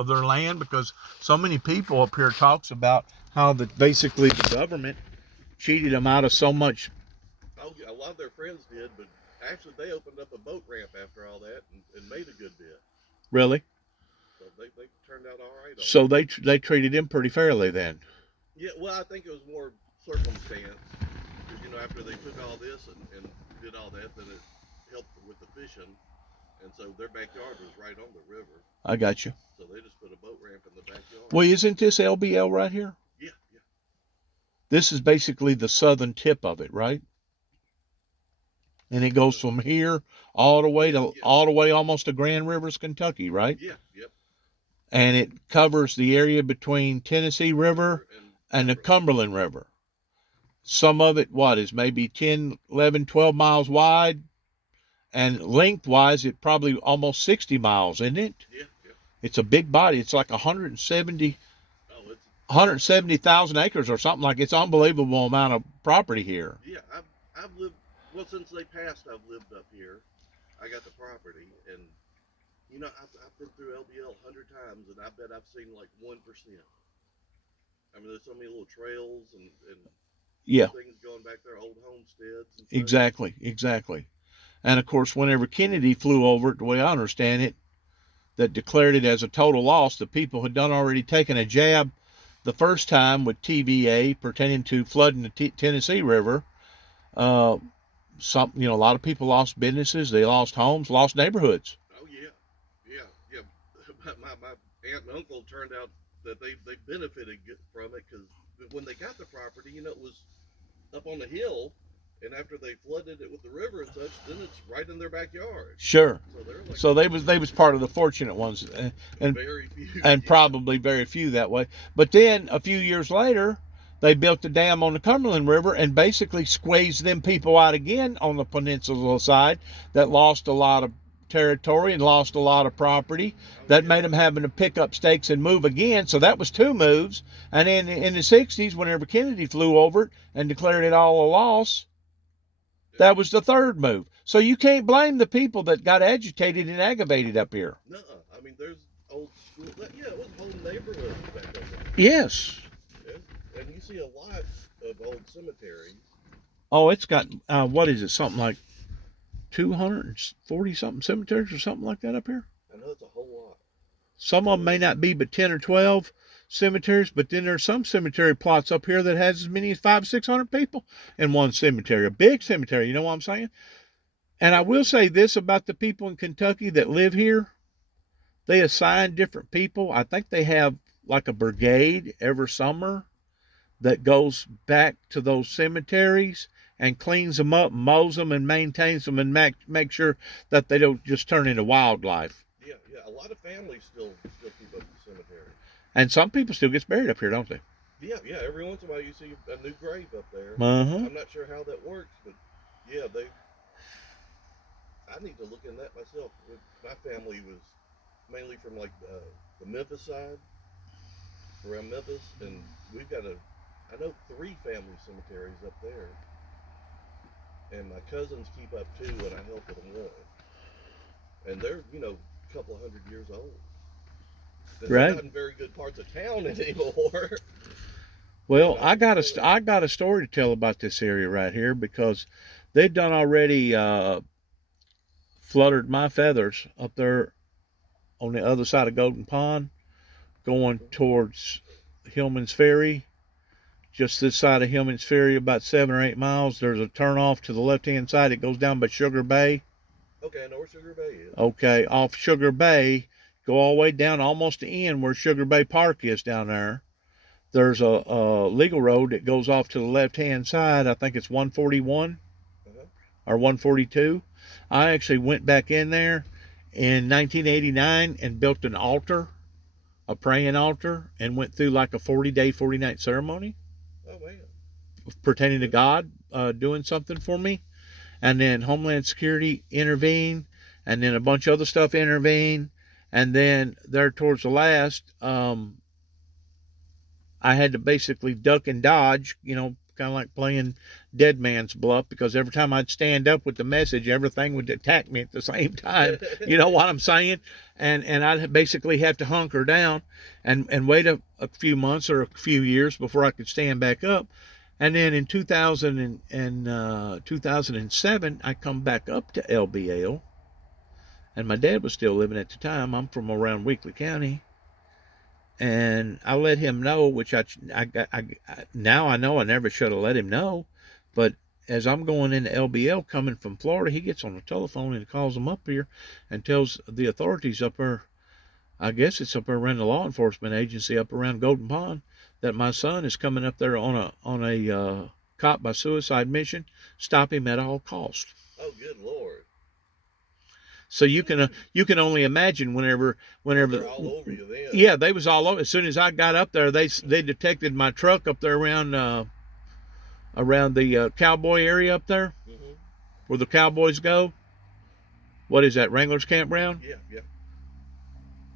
of their land, because so many people up here talks about how basically the government cheated them out of so much. Oh, yeah, a lot of their friends did, but actually they opened up a boat ramp after all that and made a good bit. Really? So they turned out all right on So it. they treated him pretty fairly then. Yeah, well, I think it was more circumstance. Because, after they took all this and did all that, then it helped with the fishing. And so their backyard was right on the river. I got you. So they just put a boat ramp in the backyard. Well, isn't this LBL right here? Yeah, yeah. This is basically the southern tip of it, right? And it goes from here all the way almost to Grand Rivers, Kentucky, right? Yeah, yep. And it covers the area between Tennessee River and the Cumberland River. Some of it, is maybe 10, 11, 12 miles wide. And lengthwise, it probably almost 60 miles, isn't it? Yeah, yeah. It's a big body. It's like 170,000 acres or something like. It's an unbelievable amount of property here. Yeah, I've lived, since they passed, I've lived up here. I got the property, and, I've been through LBL 100 times, and I bet I've seen like 1%. I mean, there's so many little trails and yeah, things going back there, old homesteads. And exactly. And of course, whenever Kennedy flew over it, the way I understand it, that declared it as a total loss, the people had already taken a jab the first time with TVA pertaining to flooding the Tennessee River. A lot of people lost businesses, they lost homes, lost neighborhoods. Oh yeah. My aunt and uncle turned out that they benefited from it, because when they got the property, it was up on the hill. And after they flooded it with the river and such, then it's right in their backyard. Sure. So they was part of the fortunate ones, and very few, and probably very few that way. But then a few years later, they built a dam on the Cumberland River and basically squeezed them people out again on the peninsula side that lost a lot of territory and lost a lot of property. That made them having to pick up stakes and move again. So that was 2 moves. And then in the 60s, whenever Kennedy flew over it and declared it all a loss, that was the 3rd move. So you can't blame the people that got agitated and aggravated up here. No, I mean, there's old school. Yeah, it was whole neighborhoods back there. Yes. And you see a lot of old cemeteries. Oh, it's got, something like 240-something cemeteries or something like that up here? I know it's a whole lot. Some of them may not be but 10 or 12 cemeteries, but then there's some cemetery plots up here that has as many as 500-600 people in one cemetery, a big cemetery. You know what I'm saying? And I will say this about the people in Kentucky that live here: they assign different people. I think they have like a brigade every summer that goes back to those cemeteries and cleans them up, mows them, and maintains them, and make sure that they don't just turn into wildlife. Yeah. A lot of families still keep up the cemetery. And some people still get buried up here, don't they? Yeah. Every once in a while you see a new grave up there. Uh-huh. I'm not sure how that works, but yeah, I need to look in that myself. My family was mainly from like the Memphis side, around Memphis, and we've got I know 3 family cemeteries up there. And my cousins keep up 2, and I help with them 1. And they're, a couple of 100 years old. They're not in very good parts of town anymore. Well, I got a story to tell about this area right here, because they've done already fluttered my feathers up there on the other side of Golden Pond, going towards Hillman's Ferry. Just this side of Hillman's Ferry, about 7 or 8 miles, there's a turnoff to the left-hand side. It goes down by Sugar Bay. Okay, I know where Sugar Bay is. Okay, off Sugar Bay, go all the way down almost to end where Sugar Bay Park is down there. There's a legal road that goes off to the left-hand side. I think it's 141 or 142. I actually went back in there in 1989 and built an altar, a praying altar, and went through like a 40-day, 40-night ceremony. Oh, man. Pertaining to God doing something for me. And then Homeland Security intervened, and then a bunch of other stuff intervened. And then there towards the last, I had to basically duck and dodge, because kind of like playing dead man's bluff, because every time I'd stand up with the message, everything would attack me at the same time. You know what I'm saying? And I'd basically have to hunker down and wait a few months or a few years before I could stand back up. And then in 2007, I come back up to LBL, and my dad was still living at the time. I'm from around Weakley County. And I let him know, which now I know I never should have let him know. But as I'm going into LBL coming from Florida, he gets on the telephone and calls them up here and tells the authorities up there, I guess it's up there around the law enforcement agency up around Golden Pond, that my son is coming up there on a cop by suicide mission. Stop him at all costs. Oh, good Lord. So you can only imagine whenever They're all over you then. Yeah, they was all over. As soon as I got up there, they detected my truck up there around the cowboy area up there, Mm-hmm. where the cowboys go. What is that, Wrangler's Campground? Yeah, yeah.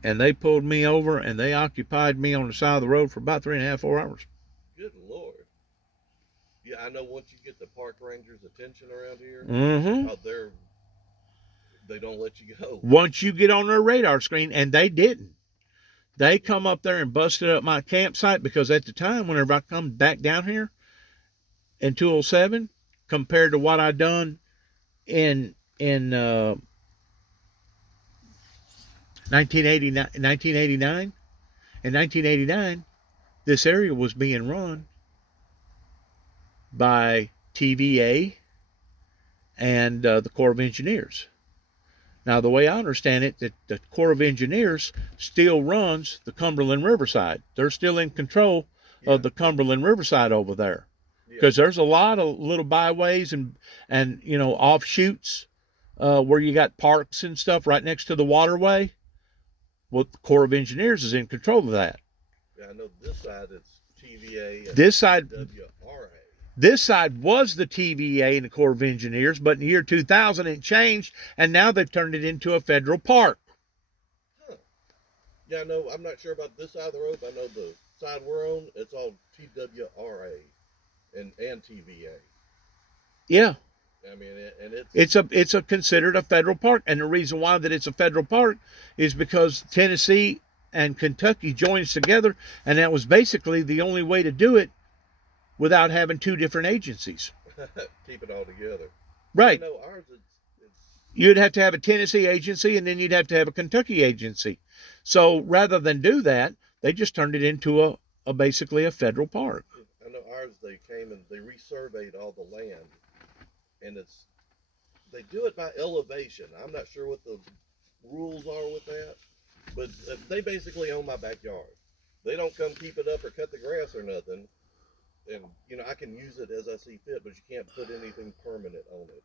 And they pulled me over and they occupied me on the side of the road for about 3.5, 4 hours. Good Lord. Yeah, I know once you get the park rangers' attention around here, Mm-hmm. out there, they don't let you go. Once you get on their radar screen, and they didn't. They come up there and busted up my campsite, because at the time, whenever I come back down here in 2007, compared to what I done in 1989, in 1989, this area was being run by TVA and the Corps of Engineers. Now, the way I understand it, that the Corps of Engineers still runs the Cumberland Riverside. They're still in control of the Cumberland Riverside over there, because there's a lot of little byways and offshoots where you got parks and stuff right next to the waterway. Well, the Corps of Engineers is in control of that. Yeah, I know this side it's TVA and This side, WRA. This side was the TVA and the Corps of Engineers, but in the year 2000 it changed, and now they've turned it into a federal park. Huh. Yeah, I know. I'm not sure about this side of the road, but I know the side we're on, it's all TWRA and TVA. Yeah. I mean, and it's It's considered a federal park, and the reason why that it's a federal park is because Tennessee and Kentucky joins together, and that was basically the only way to do it without having two different agencies. keep it all together. Right. I know ours, it's You'd have to have a Tennessee agency, and then you'd have to have a Kentucky agency. So rather than do that, they just turned it into basically a federal park. I know ours, they came and they resurveyed all the land, and they do it by elevation. I'm not sure what the rules are with that, but they basically own my backyard. They don't come keep it up or cut the grass or nothing. And, I can use it as I see fit, but you can't put anything permanent on it.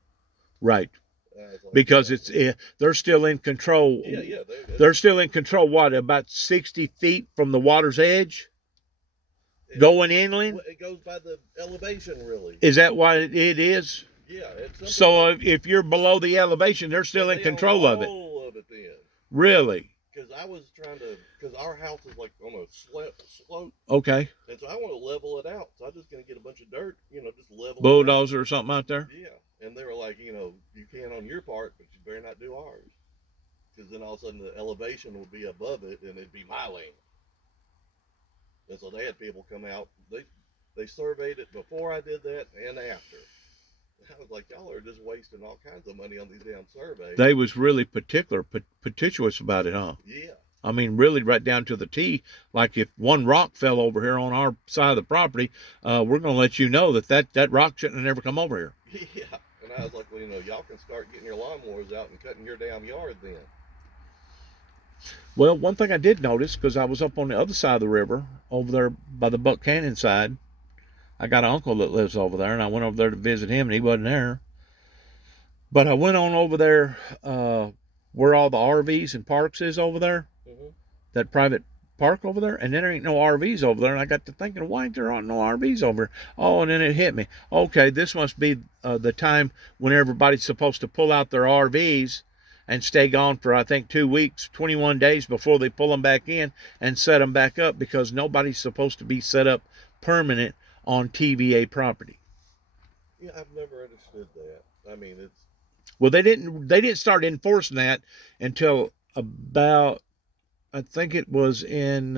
Right. Like, because they're still in control. Yeah. They're still in control, what, about 60 feet from the water's edge? Going inland? It goes by the elevation, really. Is that what it is? Yeah. It's so if you're below the elevation, they're still in control of it. All of it then. Really? Because I was because our house is like on a slope. Okay. And so I want to level it out. So I'm just going to get a bunch of dirt, just level bulldozer it out. Or something out there? Yeah. And they were like, you can on your part, but you better not do ours. Because then all of a sudden the elevation will be above it and it'd be my land. And so they had people come out. They surveyed it before I did that and after. I was like, y'all are just wasting all kinds of money on these damn surveys. They was really petitious about it, huh? Yeah. I mean, really right down to the T. Like if one rock fell over here on our side of the property, we're going to let you know that rock shouldn't have never come over here. Yeah. And I was like, well, y'all can start getting your lawnmowers out and cutting your damn yard then. Well, one thing I did notice, because I was up on the other side of the river, over there by the Buck Canyon side, I got an uncle that lives over there, and I went over there to visit him, and he wasn't there. But I went on over there where all the RVs and parks is over there, that private park over there, and then there ain't no RVs over there, and I got to thinking, why ain't there no RVs over there? Oh, and then it hit me. Okay, this must be the time when everybody's supposed to pull out their RVs and stay gone for, I think, 2 weeks, 21 days before they pull them back in and set them back up, because nobody's supposed to be set up permanent on TVA property. Yeah, I've never understood that. I mean, it's Well, they didn't start enforcing that until about, I think it was in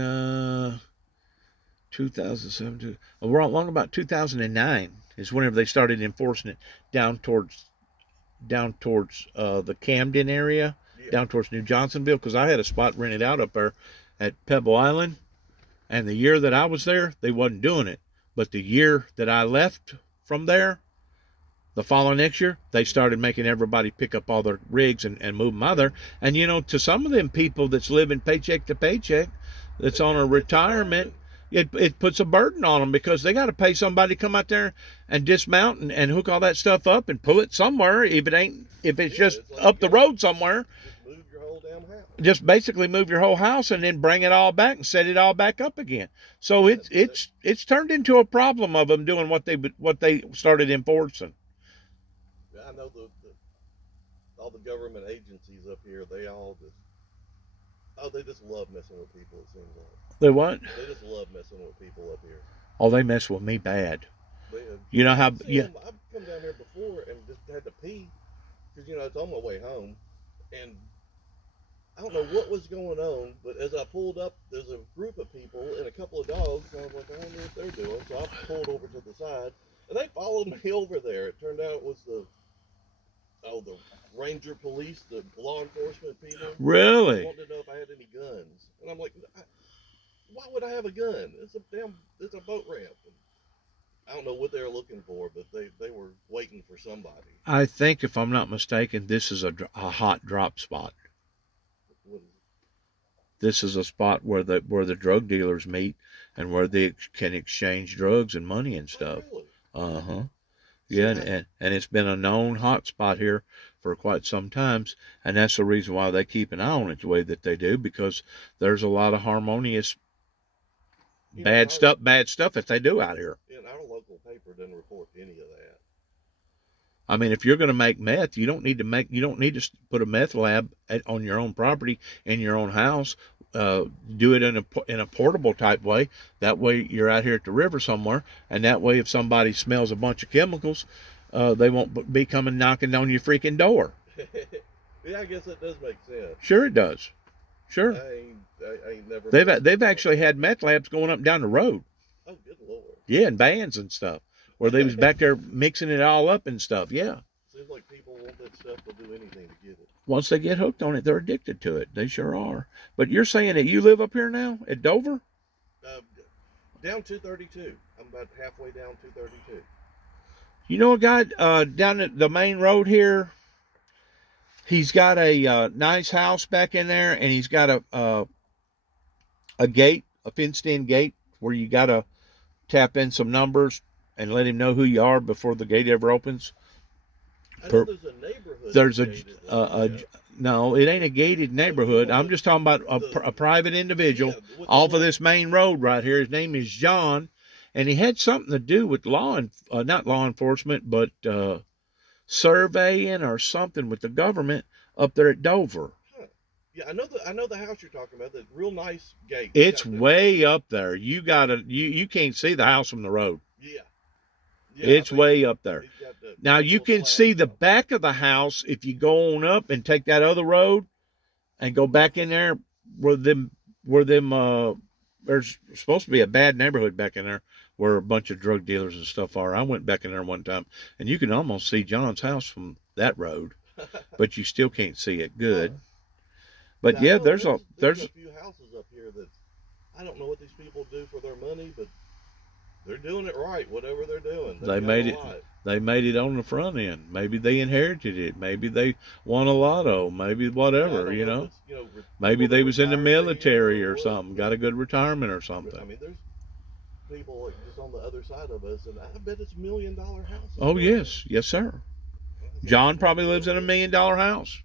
2007. Long about 2009 is whenever they started enforcing it down towards the Camden area, yeah, down towards New Johnsonville, because I had a spot rented out up there at Pebble Island, and the year that I was there, they wasn't doing it. But the year that I left from there, the following next year, they started making everybody pick up all their rigs and move them out there. And to some of them people that's living paycheck to paycheck, that's on a retirement, it puts a burden on them because they got to pay somebody to come out there and dismount and hook all that stuff up and pull it somewhere. If it's yeah, just it's like up you the gotta road somewhere, just move your whole damn house. just basically move your whole house and then bring it all back and set it all back up again. So Yeah, it's turned into a problem of them doing what they started enforcing. I know all the government agencies up here. They just love messing with people. It seems like They what? they just love messing with people up here. Oh, they mess with me bad. They, You know how? I've seen Yeah. them- I've come down here before and just had to pee because it's on my way home, and I don't know what was going on, but as I pulled up, there's a group of people and a couple of dogs, and I was like, I wonder what they're doing. So I pulled over to the side, and they followed me over there. It turned out it was the ranger police, the law enforcement people. Really? Wanted to know if I had any guns, and I'm like, why would I have a gun? It's a boat ramp. And I don't know what they were looking for, but they were waiting for somebody. I think, if I'm not mistaken, this is a hot drop spot. What is This is a spot where the drug dealers meet and where they can exchange drugs and money and it? stuff. Oh, really? Uh-huh. Yeah, and it's been a known hot spot here for quite some times, and that's the reason why they keep an eye on it the way that they do, because there's a lot of harmonious bad stuff that they do out here. And our local paper didn't report any of that. I mean, if you're going to make meth, you don't need to put a meth lab on your own property in your own house. Do it in a portable type way. That way, you're out here at the river somewhere, and that way, if somebody smells a bunch of chemicals, they won't be coming knocking on your freaking door. Yeah, I guess that does make sense. Sure, it does. Sure. I ain't never. They've actually had meth labs going up and down the road. Oh, good lord. Yeah, in vans and stuff, where they was back there mixing it all up and stuff. Yeah. Seems like people want that stuff. They'll do anything to get it. Once they get hooked on it, they're addicted to it. They sure are. But you're saying that you live up here now at Dover? Down 232. I'm about halfway down 232. You know a guy down at the main road here? He's got a nice house back in there, and he's got a gate, a fenced-in gate, where you got to tap in some numbers and let him know who you are before the gate ever opens. I know there's a neighborhood. There's gated, no, it ain't a gated neighborhood. I'm just talking about a private individual off of this main road right here. His name is John, and he had something to do with not law enforcement, but surveying or something with the government up there at Dover. Huh. Yeah, I know the house you're talking about. The real nice gate. It's way up there. You can't see the house from the road. Yeah. It's way up there. He's got the Now you little can flag see the up. back of the house if you go on up and take that other road and go back in there where there's supposed to be a bad neighborhood back in there where a bunch of drug dealers and stuff are. I went back in there one time and you can almost see John's house from that road, but you still can't see it good. But Now, yeah, I know there's a few houses up here that I don't know what these people do for their money, but they're doing it right, whatever they're doing. They made it. They made it on the front end. Maybe they inherited it. Maybe they won a lotto. Maybe whatever, you know. Maybe they was in the military or something, got a good retirement or something. I mean, there's people like just on the other side of us, and I bet it's $1 million houses. Oh yes, yes sir. John probably lives in $1 million house.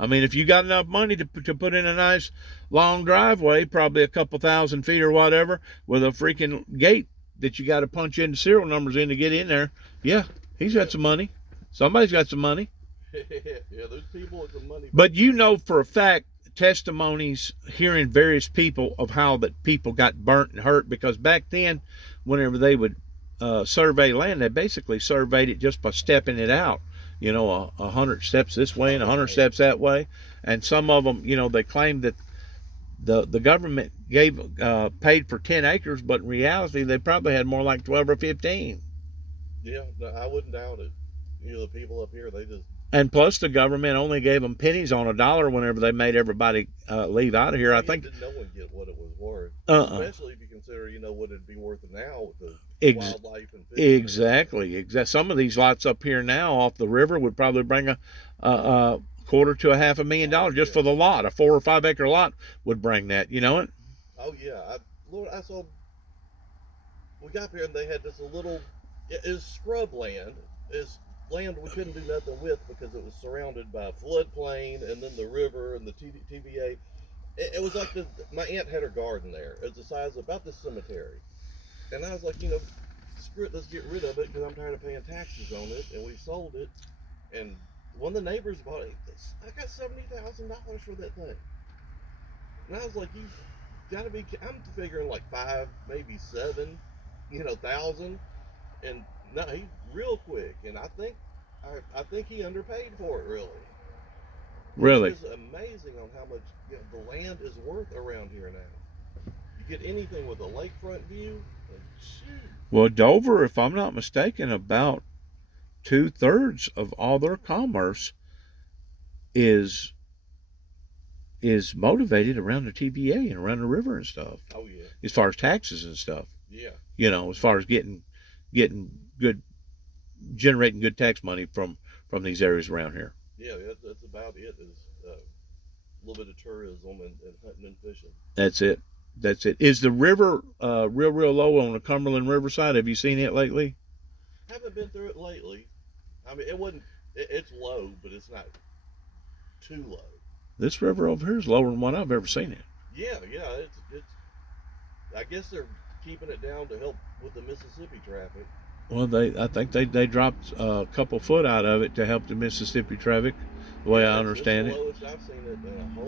I mean, if you got enough money to put in a nice long driveway, probably a couple 1,000 feet or whatever, with a freaking gate that you got to punch in the serial numbers in to get in there. Yeah, he's got some money. Somebody's got some money. Yeah, there's people with some money. But you know for a fact, testimonies, hearing various people of how that people got burnt and hurt, because back then, whenever they would survey land. They basically surveyed it just by stepping it out. 100 steps this way and 100 steps that way. And some of them, they claim that the government paid for 10 acres, but in reality, they probably had more like 12 or 15. Yeah, no, I wouldn't doubt it. The people up here, they just. And plus, the government only gave them pennies on a dollar whenever they made everybody leave out of here. I think no one get what it was worth, especially if you consider, what it'd be worth now with the wildlife and fishing. Exactly. Some of these lots up here now off the river would probably bring a quarter to $500,000 just for the lot. A 4 or 5 acre lot would bring that. You know it? Oh yeah, I saw. We got up here and they had this little. It's scrub land. It's land we couldn't do nothing with because it was surrounded by a floodplain and then the river and the TVA. It was like my aunt had her garden there. It was the size of about this cemetery. And I was like, screw it, let's get rid of it because I'm tired of paying taxes on it. And we sold it. And one of the neighbors bought it. I got $70,000 for that thing. And I was like, you gotta be, I'm figuring like 5, maybe 7, thousand. And no, he real quick. And I think he underpaid for it, really. Really? It's amazing on how much the land is worth around here now. You get anything with a lakefront view, and shoot. Well, Dover, if I'm not mistaken, about 2/3 of all their commerce is motivated around the TVA and around the river and stuff. Oh yeah. As far as taxes and stuff. Yeah. As far as getting good, generating good tax money from these areas around here. Yeah, that's about it. Is a little bit of tourism and hunting and fishing. That's it. Is the river real low on the Cumberland Riverside? Have you seen it lately? Haven't been through it lately. I mean, it wasn't. It's low, but it's not too low. This river over here is lower than what I've ever seen it. Yeah. It's. I guess they're keeping it down to help with the Mississippi traffic. Well, I think they dropped a couple foot out of it to help the Mississippi traffic, the way I understand it. It's the lowest I've seen it in a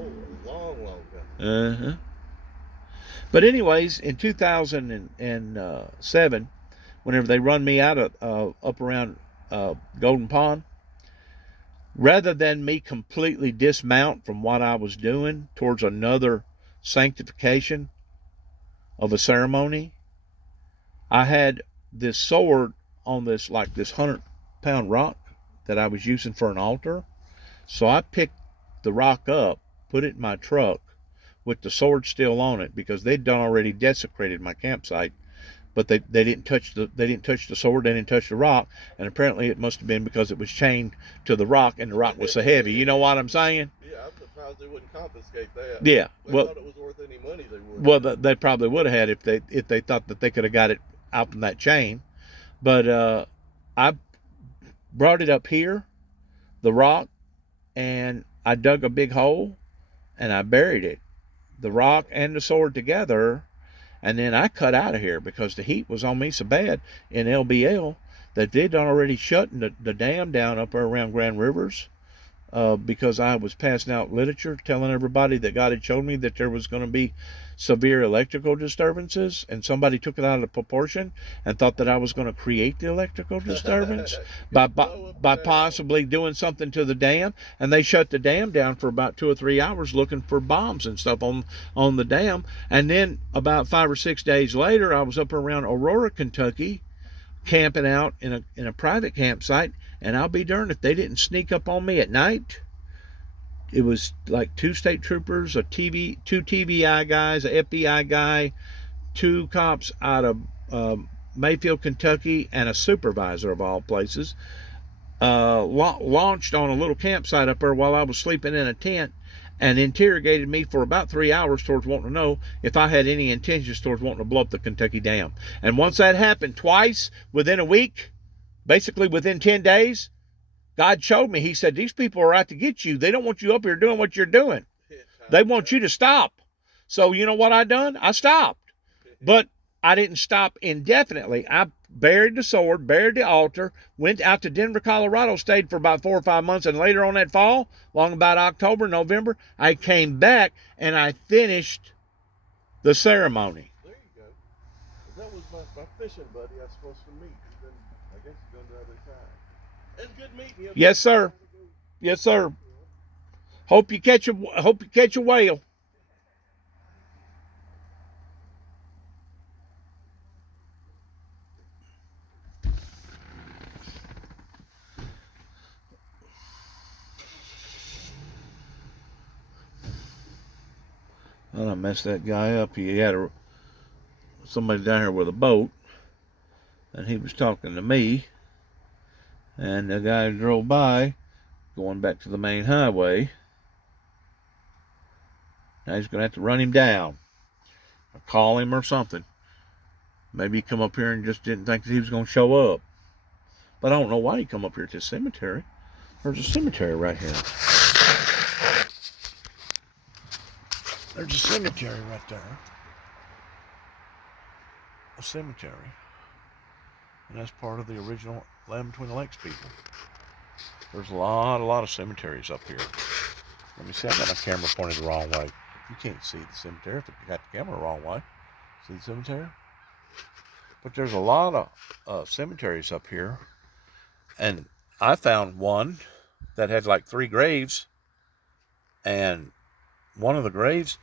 long time. But anyways, in 2007, whenever they run me out of up around Golden Pond, rather than me completely dismount from what I was doing towards another sanctification of a ceremony, I had this sword on this 100-pound rock that I was using for an altar. So I picked the rock up, put it in my truck with the sword still on it because they'd done already desecrated my campsite, but they didn't touch the sword, they didn't touch the rock, and apparently it must have been because it was chained to the rock and the rock was so heavy. You know what I'm saying? Yeah, I'm surprised they wouldn't confiscate that. Yeah, they thought it was worth any money. They would. Well, they probably would have had if they thought that they could have got it out from that chain. But I brought it up here, the rock, and I dug a big hole and I buried it, the rock and the sword together, and then I cut out of here because the heat was on me so bad in LBL that they'd already shut the dam down up there around Grand Rivers because I was passing out literature telling everybody that God had showed me that there was going to be severe electrical disturbances, and somebody took it out of proportion and thought that I was going to create the electrical disturbance by possibly doing something to the dam, and they shut the dam down for about 2 or 3 hours looking for bombs and stuff on the dam. And then about 5 or 6 days later, I was up around Aurora, Kentucky, camping out in a private campsite, and I'll be darned if they didn't sneak up on me at night. It was like 2 state troopers, 2 TVI guys, an FBI guy, 2 cops out of Mayfield, Kentucky, and a supervisor of all places, launched on a little campsite up there while I was sleeping in a tent and interrogated me for about 3 hours towards wanting to know if I had any intentions towards wanting to blow up the Kentucky Dam. And once that happened twice within a week, basically within 10 days, God showed me. He said, these people are out to get you. They don't want you up here doing what you're doing. They want you to stop. So you know what I done? I stopped. But I didn't stop indefinitely. I buried the sword, buried the altar, went out to Denver, Colorado, stayed for about 4 or 5 months, and later on that fall, along about October, November, I came back and I finished the ceremony. There you go. That was my fishing buddy I was supposed to meet. He's been, I guess he's going to the other side. It's good meeting you. Yes, sir. Yes, sir. Hope you catch a whale. I messed that guy up. He had somebody down here with a boat, and he was talking to me, and the guy drove by, going back to the main highway. Now he's going to have to run him down, or call him or something. Maybe he come up here and just didn't think that he was going to show up. But I don't know why he come up here to the cemetery. There's a cemetery right here. There's a cemetery right there. A cemetery. And that's part of the original Land Between the Lakes people. There's a lot of cemeteries up here. Let me see, I got my camera pointed the wrong way. You can't see the cemetery if you got the camera the wrong way. See the cemetery? But there's a lot of cemeteries up here. And I found one that had like 3 graves. And one of the graves,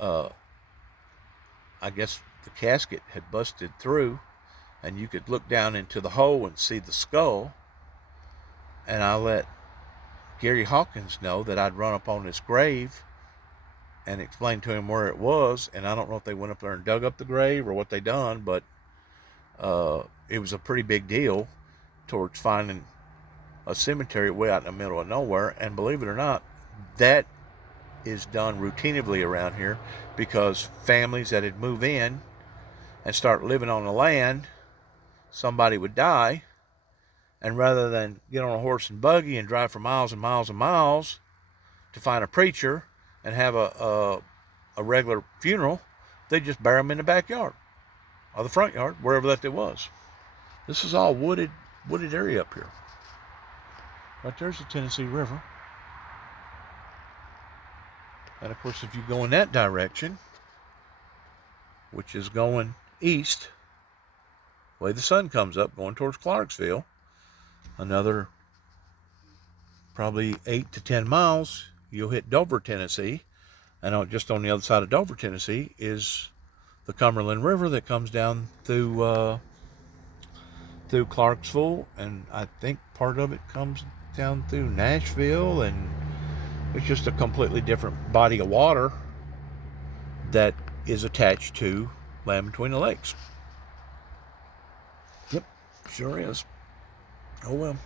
I guess the casket had busted through, and you could look down into the hole and see the skull. And I let Gary Hawkins know that I'd run up on this grave and explain to him where it was. And I don't know if they went up there and dug up the grave or what they done, but it was a pretty big deal towards finding a cemetery way out in the middle of nowhere. And believe it or not, that is done routinely around here, because families that had moved in and start living on the land, somebody would die, and rather than get on a horse and buggy and drive for miles and miles and miles to find a preacher and have a regular funeral, they just bury them in the backyard or the front yard, wherever that it was. This is all wooded area up here. Right there's the Tennessee River. And of course, if you go in that direction, which is going east, the way the sun comes up, going towards Clarksville, another probably 8 to 10 miles, you'll hit Dover, Tennessee. And just on the other side of Dover, Tennessee, is the Cumberland River that comes down through Clarksville, and I think part of it comes down through Nashville, and it's just a completely different body of water that is attached to Land Between the Lakes. Yep, sure is. Oh well.